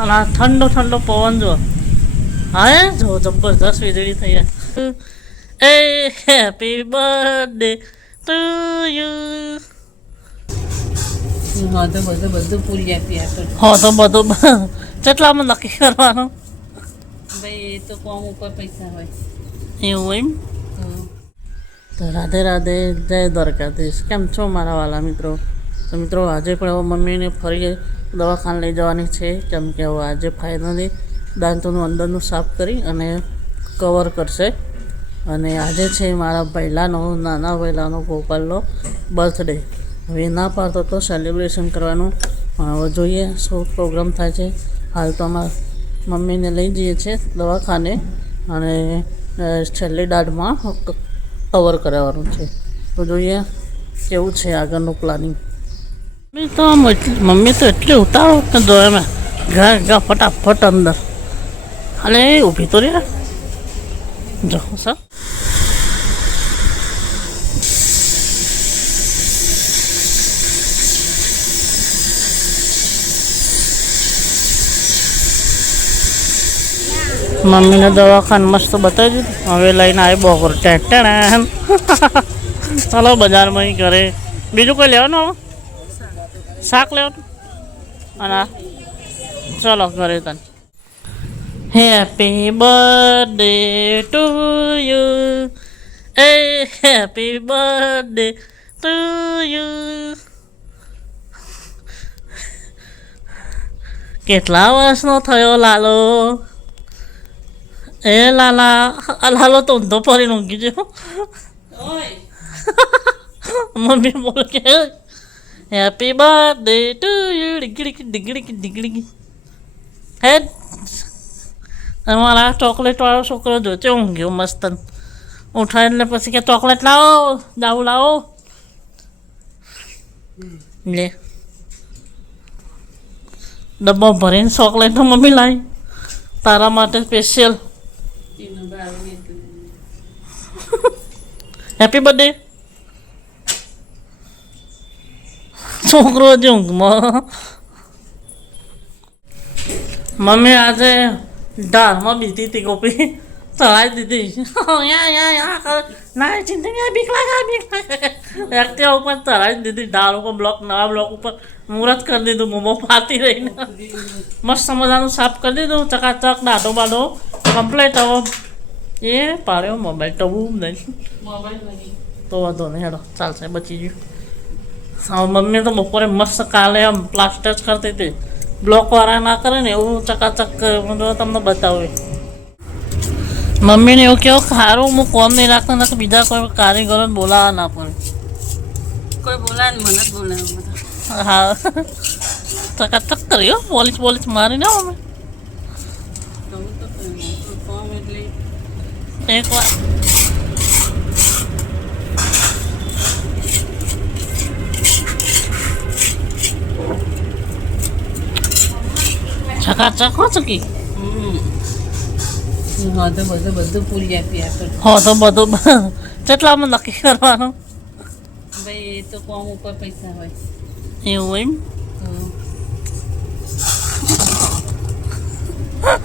અને આ ઠંડો ઠંડો પવન જો હા જો જબરદસ્ત વીજળી થઈ જાય. એ હેપી બર્થડે ટુ યુ. હા તો બધું પૂરી આપી આપે. હા તો બધું કેટલામાં નક્કી કરવાનું ભાઈ એ તો કોમ ઉપર પૈસા હોય એવું એમ. તો તો રાધે રાધે, જય દ્વારકાધીશ. કેમ છો મારા વાલા મિત્રો? તો મિત્રો આજે પણ હવે મમ્મીને ફરી દવાખાને લઈ જવાની છે, કેમ કે હવે આજે ફાઇનલી દાંતોનું અંદરનું સાફ કરી અને કવર કરશે. અને આજે છે મારા પહેલાંનો નાના પહેલાંનો ગોપાલનો બર્થડે. હવે ના પાડતો તો સેલિબ્રેશન કરવાનું, પણ હવે જોઈએ શું પ્રોગ્રામ થાય છે. હાલ તો અમારા મમ્મીને લઈ જઈએ છીએ દવાખાને અને છેલ્લી દાઢમાં કવર કરાવવાનું છે. તો જોઈએ કેવું છે આગળનું પ્લાનિંગ. મમ્મી તો એટલી ઉતાવળ કે જો એમ ઘા ફટાફટ અંદર. અરે ઊભી તો રહ્યા જો સર. મમ્મીને દવાખાને મસ્ત બતાવી દીધું. હવે લઈને આવી બપોર ટેણ. ચાલો બજારમાં ઘરે બીજું કોઈ લેવાનું હવે શાક લેવાનું અને ચલો ઘરે તને. Happy birthday to you. A happy birthday to you. કેટલા વર્ષનો થયો લાલો? એ લાલા, લાલો તો ઊંધો પડીને ઊંઘી ગયો. મમ્મી બોલ કે હેપી બર્થડે ટુ યુ. ડીગડી હે અમારા ચોકલેટ વાળો છોકરો જો છે ઊંઘ્યો મસ્ત. ઉઠાય એટલે પછી કે ચોકલેટ લાવો, દાવું લાવો. લે ડબ્બો ભરીને ચોકલેટ મમ્મી લાવી તારા માટે સ્પેશિયલ. Happy birthday. છોકરો હજી ઊંઘમાં. મમ્મી આજે દાળમાં બીતી હતી ગોપી ચડાવી દીધી. ના ચિંતા બીક લાગે. એક્ટિવા ઉપર ચડાવી દીધી દાળ ઉપર નવા બ્લોક ઉપર મુહૂર્ત કરી દીધું. મોમો ફાતી રહીને મસ્ત મજાનું સાફ કરી દીધું. ચકાચક દાઢો બાઢો કમ્પ્લેટ. હવે એ પાડ્યો મોબાઈલ ટવું નહીં. તો વાંધો નહીં હેડો ચાલશે બચી ગયું. હવે મમ્મી તો બપોરે મસ્ત કાલે આમ પ્લાસ્ટર જ કરતી હતી. બ્લોકવાળા ના કરે ને એવું ચકાચક તમને બતાવું. મમ્મીને એવું કેવું સારું હું કોમ નહીં રાખતા નથી બીજા કોઈ કારીગરો બોલાવવા ના પડે. કોઈ બોલાવે ને મને જ બોલાવે. હા ચકાચક કર્યો પોલીસ મારીને મમ્મી એક વાર. ચકાચક હો ચકી. હા તો બધું પૂરી આપી આપે. હા તો બધું કેટલામાં નક્કી કરવાનું ભાઈ એ તો કોમ ઉપર પૈસા હોય એવું એમ. તો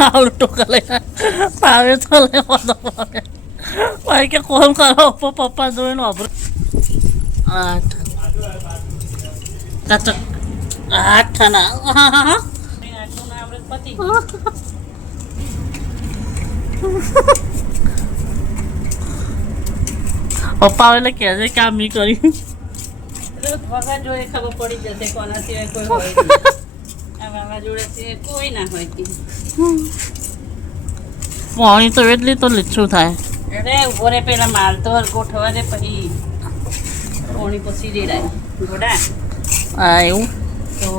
આવડું ટોકા લઈને પાવે તો લેવાનો ભાઈ કે કોમ કરો પપ્પા જોઈને વાપરું. 8 8 ના પપ્પા એટલે કહે છે કામ નહીં કર્યું. વગર જોડે ખબર પડી જશે કોના સિવાય કોઈ હોય નહીં. આ મામા જોડે સિવાય કોઈ ના હોય. પાણી તો એટલી તો લીચું થાય. અરે ઉભો રે પેલા માલ તો ગોઠવા દે પછી પાણી પછી રેડાય ગોડા. હા એવું તો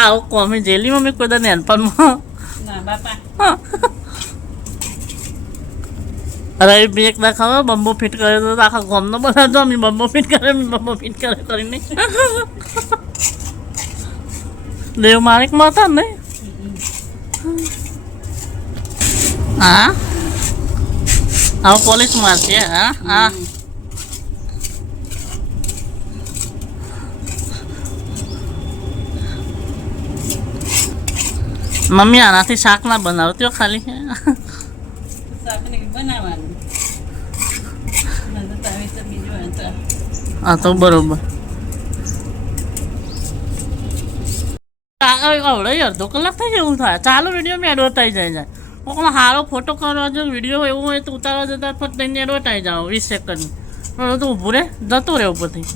આવું કોમી જેલી મમ્મી કોઈ દા નેનપણમાં. ના બાપા અરે બ્રેક દાખવા બંબો ફિટ કરે તો આખા ગોમનો બનાવજો. અમે બંબો ફિટ કરે કરીને દેવ માણેકમાં હતા ને. હા હવે પોલીસ મારશે. હા હા મમ્મી આનાથી શાક ના બનાવતી હો ખાલી શાકને બનાવવાનું બીજું હતા હા તો બરોબર આવડે અડધો કલાક થઈ જાય એવું થાય ચાલો વિડીયો મેં એડવર્ટાઈઝ આવી જાય કોકનો સારો ફોટો કરવા જો વિડીયો એવું હોય તો ઉતારવા જતા ફક્ત લઈને એડવર્ટાઈઝ આવો 20 સેકન્ડ તો ઊભું રહે જતો રહે ઉપરથી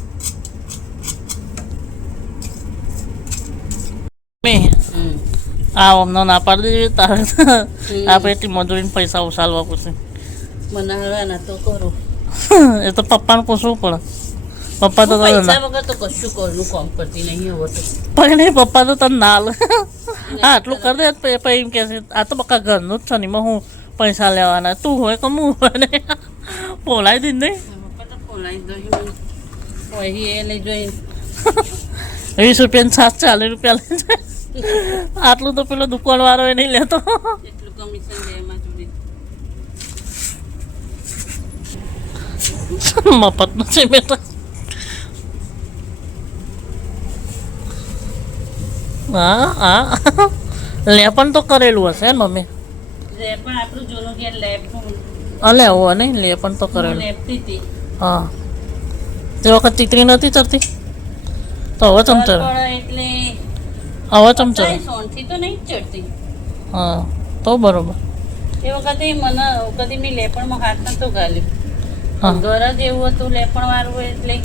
આ અમને ના પાડી દેવી તારે આપણે એટલી મજૂરીને પૈસા ઉછાલવા પડશે બનાવવાના તો કરો એ તો પપ્પાને પૂછવું પડે પપ્પા તો પૈસા વગર તો કશું કરવું કામ કરતી નહીં હવે તો પણ નહીં પપ્પા તો તને ના લે હા આટલું કરી દે પછી એમ કહે છે આ તો બકા ઘરનું જ છે ને એમાં હું પૈસા લેવાના તું હોય કે હું હોય ને બોલાવી દીધ નહીં પપ્પા તો બોલાવી દઉં વહી એ લઈ જોઈ 20 રૂપિયા 40 રૂપિયા લઈ જાય આટલું તો પેલો દુકાનવાળો એ નહીં લેતો એટલું કમિશન લે એમાં જોડે મફતનું છે બેટા હા હા લેપન તો કરેલું હશે ને મમ્મી લેબ પણ આપણું જૂનું ઘેર લેબનું અલે હો નહીં લેપન તો કરેલું લેબતી હતી હા તે વખત ચીતરી નથી ચડતી તો હવે ચમચર એટલે હવે ચમચર સોનથી તો નહીં ચડતી હા તો બરોબર એ વખતે મને કદી મેં લેપણમાં હાથ નતો ગાલ્યો હા ઘર જ એવું હતું લેપણ વાળું એટલે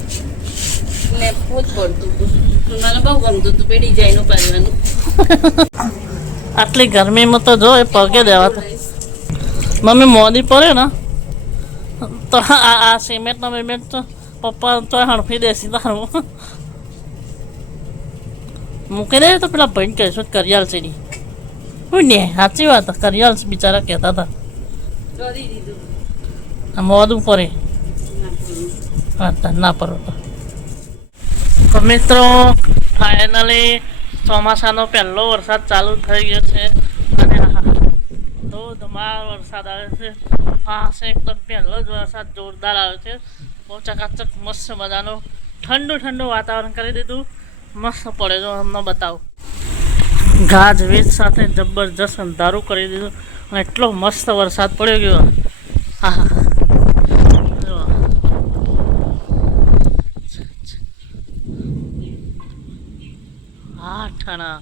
લેપવું જ પડતું હતું મને બહુ ગમતું હતું પેઢી જાયનું પાડવાનું આટલી ગરમીમાં તો જો એ પગે દેવાતા મમ્મી મોદી પડે ને તો આ સિમેન્ટના વિમેન્ટ તો પપ્પા તો હણફી દેસી તારું મૂકી દે તો પેલા ભાઈ કહેશું કરિયાલ છે હું ને સાચી વાત કરિયાલ બિચારા કહેતા હતા કરી દીધું મોદું પડે ના પડો તો મિત્રો ફાઇનલી ચોમાસાનો પહેલો વરસાદ ચાલુ થઈ ગયો છે અને ધોધમાર વરસાદ આવે છે આ છે એકદમ પહેલો જ વરસાદ જોરદાર આવે છે બહુ ચકાચક મસ્ત મજાનો ઠંડુ ઠંડુ વાતાવરણ કરી દીધું મસ્ત પડે જો અમને બતાવું ગાજવીજ સાથે જબરજસ્ત અંધારું કરી દીધું અને એટલો મસ્ત વરસાદ પડ્યો ગયો હા હા ઠાણા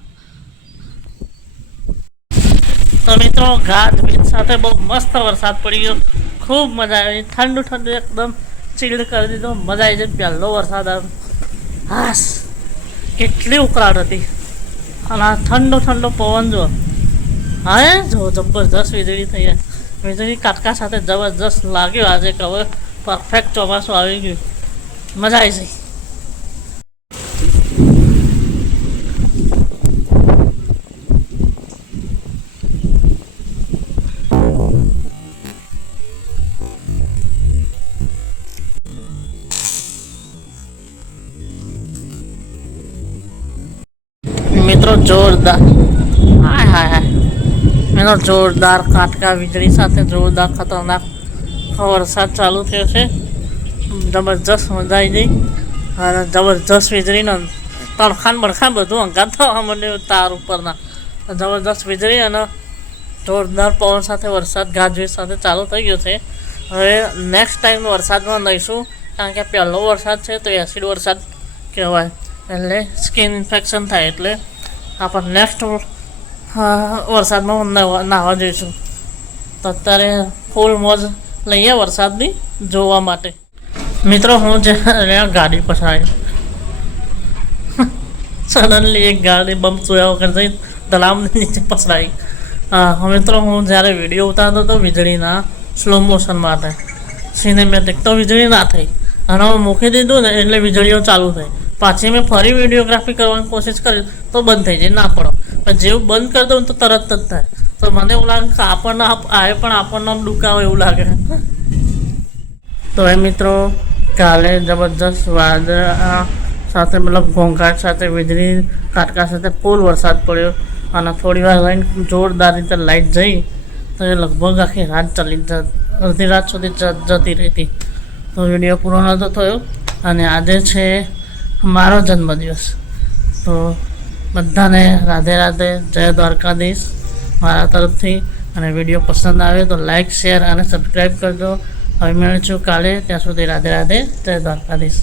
તો મિત્રો ગાજવીજ સાથે બહુ મસ્ત વરસાદ પડી ગયો ખૂબ મજા આવી ઠંડુ ઠંડુ એકદમ ચીલ્ડ કરી દીધો મજા આવી જાય પહેલો વરસાદ આવ્યો હાસ કેટલી ઉકળાટ હતી અને આ ઠંડો ઠંડો પવન જો હા જો જબરજસ્ત વીજળી થઈ જાય વીજળી કાટકા સાથે જબરજસ્ત લાગ્યો આજે કે હવે પરફેક્ટ ચોમાસું આવી ગયું મજા આવી જાય મિત્રો જોરદાર હાય હાય હાય મિત્રો જોરદાર કાટકા વીજળી સાથે જોરદાર ખતરનાક વરસાદ ચાલુ થયો છે જબરજસ્ત મજા આવી ગઈ અને જબરજસ્ત વીજળીને તડખાન બડખાન બધું અંગાત થવા માંડ્યું તાર ઉપરના જબરજસ્ત વીજળી અને જોરદાર પવન સાથે વરસાદ ગાજવીજ સાથે ચાલુ થઈ ગયો છે હવે નેક્સ્ટ ટાઈમ વરસાદમાં લઈશું કારણ કે પહેલો વરસાદ છે તો એસિડ વરસાદ કહેવાય એટલે સ્કિન ઇન્ફેક્શન થાય એટલે આપણે નેક્સ્ટ વરસાદમાં નાહવા જઈશું તો અત્યારે ફૂલ મોજ લઈએ વરસાદની જોવા માટે મિત્રો હું જ્યારે ગાડી પછાડી સડનલી એક ગાડી બમ્પ જોયા વગર જઈ તલાવની નીચે પછડાઈ હા મિત્રો હું જ્યારે વિડીયો ઉતારતો હતો વીજળીના સ્લો મોશન માટે સિનેમેટિક તો વીજળી ના થઈ અને હું મૂકી દીધું ને એટલે વીજળીઓ ચાલુ થઈ પાછી મેં ફરી વિડીયોગ્રાફી કરવાની કોશિશ કરી તો બંધ થઈ જાય ના પડો પણ જેવું બંધ કરી દઉં તો તરત જ થાય તો મને એવું લાગે કે આપણને આવે પણ આપણને આમ ડૂકાવે એવું લાગે તો એ મિત્રો કાલે જબરજસ્ત વાદળા સાથે મતલબ ઘોંઘાટ સાથે વીજળી કાટકા સાથે ફૂલ વરસાદ પડ્યો અને થોડી વાર રહીને જોરદાર રીતે લાઇટ જઈ તો એ લગભગ આખી રાત ચાલી અડધી રાત સુધી જતી રહી હતી તો વિડીયો પૂરો નહોતો થયો અને આજે છે મારો જન્મદિવસ તો બધાને રાધે રાધે, જય દ્વારકાધીશ મારા તરફથી. અને વિડીયો પસંદ આવે તો લાઈક, શેર અને સબસ્ક્રાઈબ કરજો. હવે મળીશું કાલે. ત્યાં સુધી રાધે રાધે, જય દ્વારકાધીશ.